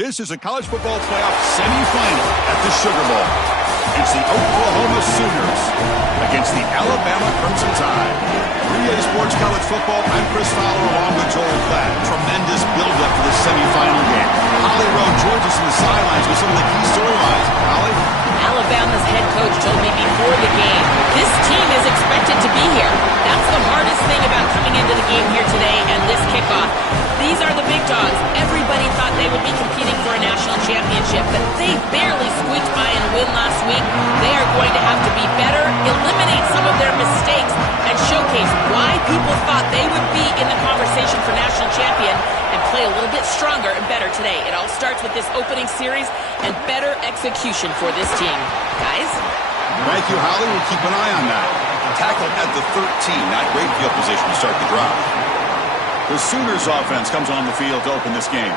This is a college football playoff semifinal at the Sugar Bowl. It's the Oklahoma Sooners against the Alabama Crimson Tide. 3A Sports College Football, I'm Chris Fowler along with Joel Klatt. Tremendous build-up for this semifinal game. Holly Rowe joins us in the sidelines with some of the key storylines. Holly? Alabama's head coach told me before the game, this team is expected to be here. That's the hardest thing about coming into the game here today and this kickoff. These are the big dogs. Everybody thought they would be competing for a national championship, but they barely squeaked by in a win last week. They are going to have to be better, eliminate some of their mistakes, and showcase why people thought they would be in the conversation for national champion and play a little bit stronger and better today. It all starts with this opening series and better execution for this team. Guys? Thank you, Holly. We'll keep an eye on that. Tackled at the 13, not great field position to start the drive. The Sooners offense comes on the field to open this game.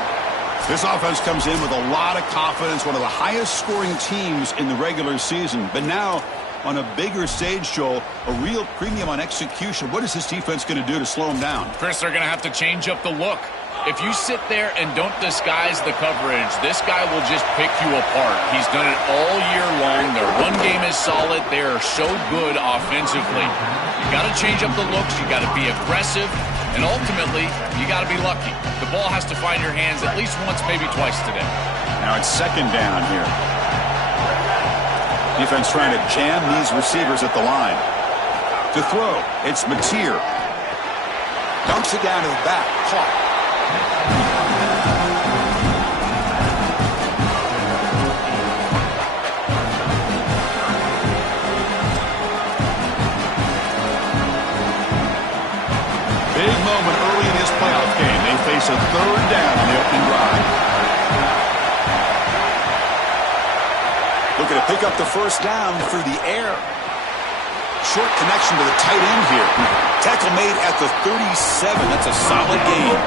This offense comes in with a lot of confidence, one of the highest scoring teams in the regular season. But now, on a bigger stage, Joel, a real premium on execution. What is this defense going to do to slow them down? Chris, they're going to have to change up the look. If you sit there and don't disguise the coverage, this guy will just pick you apart. He's done it all year long. Their run game is solid. They are so good offensively. You got to change up the looks. You got to be aggressive. And ultimately, you got to be lucky. The ball has to find your hands at least once, maybe twice today. Now it's second down here. Defense trying to jam these receivers at the line. To throw, it's Mateer. Dumps it down to the back. Caught. Big moment early in this playoff game. They face a third down in the opening drive. Looking to pick up the first down through the air. Short connection to the tight end here. Tackle made at the 37. That's a solid gain.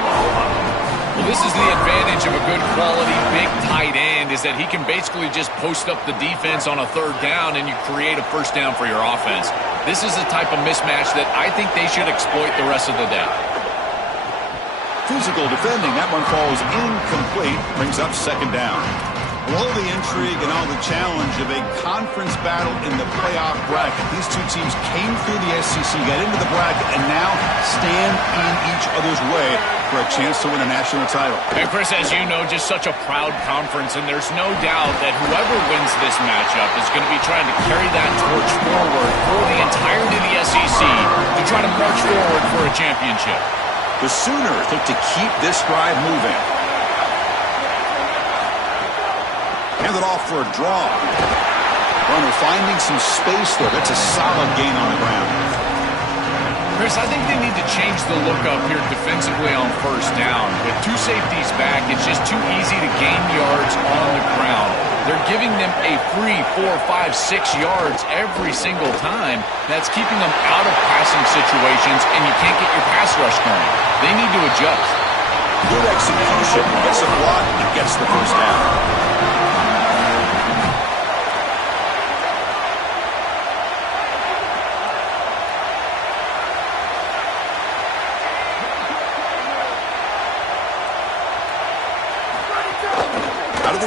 Well, this is the advantage of a good quality big tight end, is that he can basically just post up the defense on a third down and you create a first down for your offense. This is the type of mismatch that I think they should exploit the rest of the day. Physical defending. That one falls incomplete. Brings up second down. All the intrigue and all the challenge of a conference battle in the playoff bracket. These two teams came through the SEC, got into the bracket, and now stand in each other's way for a chance to win a national title. And Chris, as you know, just such a proud conference, and there's no doubt that whoever wins this matchup is going to be trying to carry that torch forward for the entirety of the SEC to try to march forward for a championship. The Sooners look to keep this drive moving. Handed off for a draw. Runner finding some space there. That's a solid gain on the ground. Chris, I think they need to change the look up here defensively on first down. With two safeties back, it's just too easy to gain yards on the ground. They're giving them a free 4, 5, 6 yards every single time. That's keeping them out of passing situations, and you can't get your pass rush going. They need to adjust. Good execution. Gets a block and gets the first down.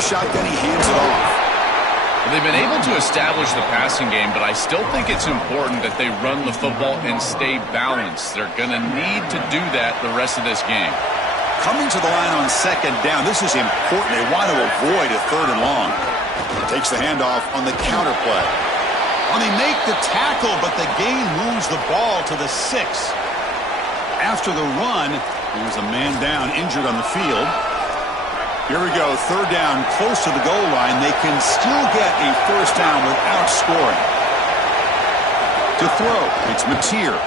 Shotgun, he hands it off. Well, they've been able to establish the passing game, but I still think it's important that they run the football and stay balanced. They're going to need to do that the rest of this game. Coming to the line on second down, this is important. They want to avoid a third and long. Takes the handoff on the counter play. Well, they make the tackle, but the gain moves the ball to the 6. After the run, there's a man down, injured on the field. Here we go, third down, close to the goal line. They can still get a first down without scoring. To throw, it's Mateer.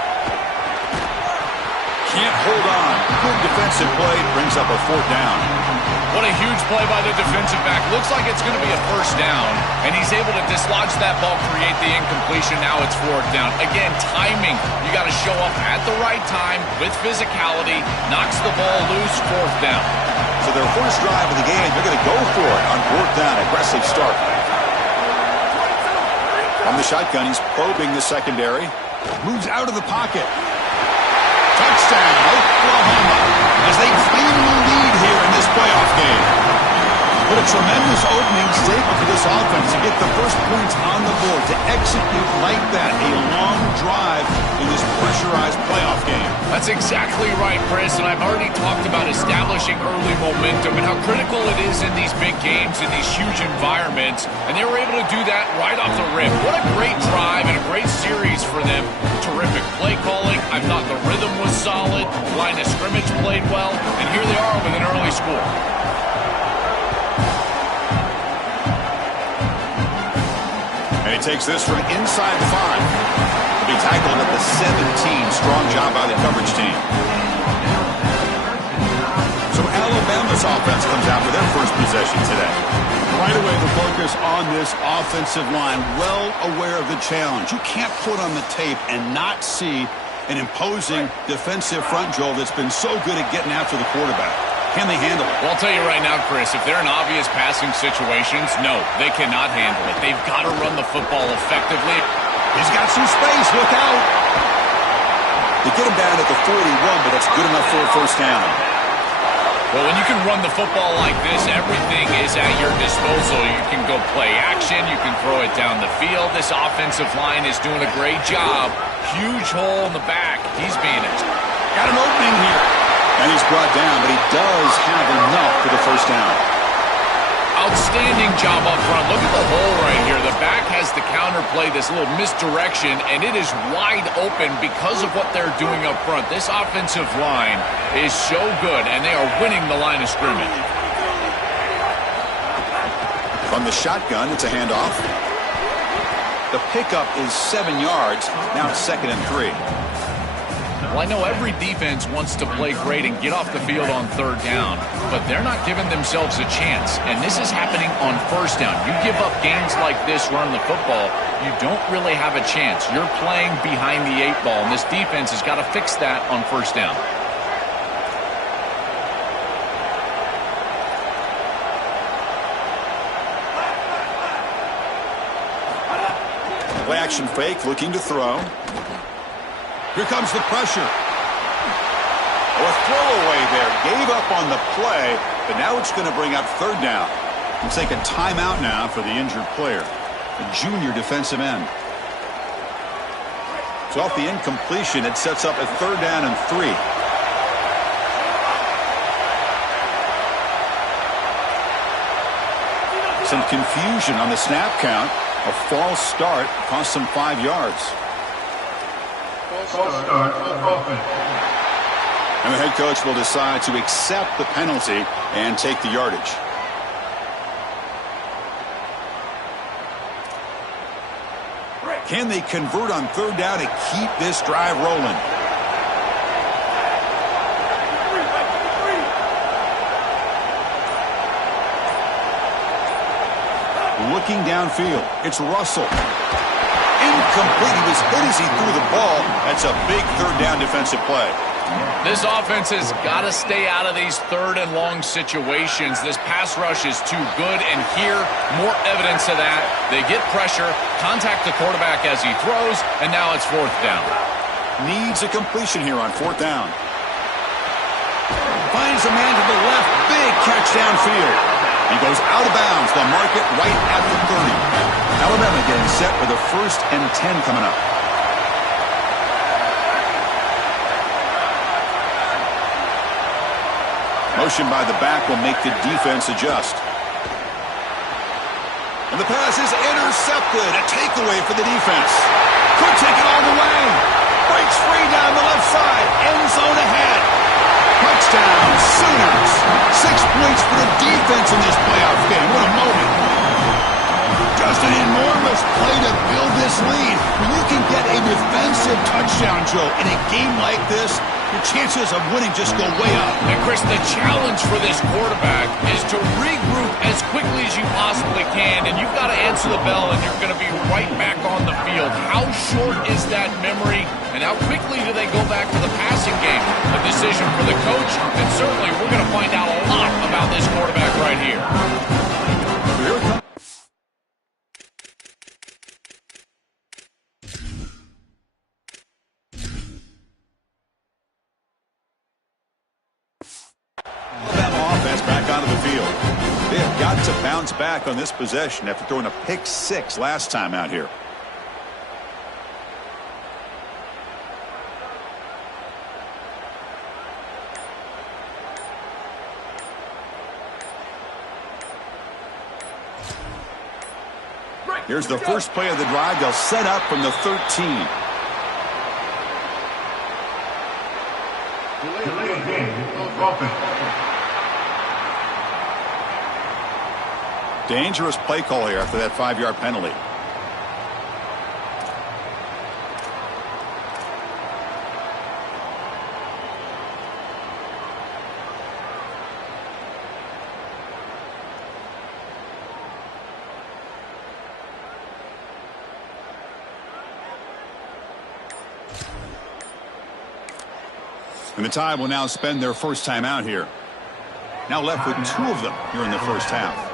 Can't hold on. Good defensive play, brings up a fourth down. What a huge play by the defensive back. Looks like it's going to be a first down, and he's able to dislodge that ball, create the incompletion. Now it's fourth down. Again, timing. You got to show up at the right time with physicality. Knocks the ball loose, fourth down. So their first drive of the game, they're going to go for it on fourth down. Aggressive start. From the shotgun, he's probing the secondary. Moves out of the pocket. Touchdown, Oklahoma, as they claim the lead here in this playoff game. What a tremendous opening statement for this offense to get the first points on the board, to execute like that, a long drive in this pressurized playoff game. That's exactly right, Chris, and I've already talked about establishing early momentum and how critical it is in these big games, in these huge environments, and they were able to do that right off the rip. What a great drive and a great series for them. Terrific play calling. I thought the rhythm was solid, line of scrimmage played well, and here they are with an early score. And he takes this from inside the 5. He'll be tackled at the 17. Strong job by the coverage team. So Alabama's offense comes out with their first possession today. Right away, the focus on this offensive line, well aware of the challenge. You can't put on the tape and not see an imposing defensive front, Joel, that's been so good at getting after the quarterback. Can they handle it? Well, I'll tell you right now, Chris, if they're in obvious passing situations, no, they cannot handle it. They've got to run the football effectively. He's got some space. Look out. They get him down at the 41, but that's good enough for a first down. Well, when you can run the football like this, everything is at your disposal. You can go play action. You can throw it down the field. This offensive line is doing a great job. Huge hole in the back. He's being it. Got an opening here. And he's brought down, but he does have enough for the first down. Outstanding job up front. Look at the hole right here. The back has the counter play, this little misdirection, and it is wide open because of what they're doing up front. This offensive line is so good, and they are winning the line of scrimmage. From the shotgun, it's a handoff. The pickup is 7 yards. Now it's 2nd and 3. Well, I know every defense wants to play great and get off the field on 3rd down, but they're not giving themselves a chance, and this is happening on 1st down. You give up gains like this running the football, you don't really have a chance. You're playing behind the 8 ball, and this defense has got to fix that on 1st down. Play action fake, looking to throw. Here comes the pressure. Oh, a throwaway there. Gave up on the play, but now it's going to bring up 3rd down. We'll take a timeout now for the injured player, the junior defensive end. So off the incompletion, it sets up a 3rd down and 3. Some confusion on the snap count. A false start cost them 5 yards. And the head coach will decide to accept the penalty and take the yardage. Can they convert on 3rd down and keep this drive rolling? Looking downfield, it's Russell. Incomplete. He was hit as he threw the ball. That's a big 3rd down defensive play. This offense has got to stay out of these 3rd and long situations. This pass rush is too good, and here, more evidence of that. They get pressure, contact the quarterback as he throws, and now it's 4th down. Needs a completion here on 4th down. Finds a man to the left. Big catch downfield. He goes out of bounds. They'll mark it right at the 30. Alabama getting set for the 1st and 10 coming up. Motion by the back will make the defense adjust. And the pass is intercepted. A takeaway for the defense. Could take it all the way. Breaks free down the left side. End zone ahead. Touchdown, Sooners. 6 points for the defense in this playoff game. What a moment. Just an enormous play to build this lead. When you can get a defensive touchdown, Joe, in a game like this, your chances of winning just go way up. And, Chris, the challenge for this quarterback is to regroup as quickly as you possibly can, and you've got to answer the bell, and you're going to be right back on the field. How short is that memory, and how quickly do they go back to the passing game? A decision for the coach, and certainly we're going to find out a lot about this quarterback right here. Here it comes. They have got to bounce back on this possession after throwing a pick 6 last time out here. Here's the first play of the drive. They'll set up from the 13. Dangerous play call here after that 5-yard penalty. And the Tide will now spend their first time out here. Now left with 2 of them here in the first half.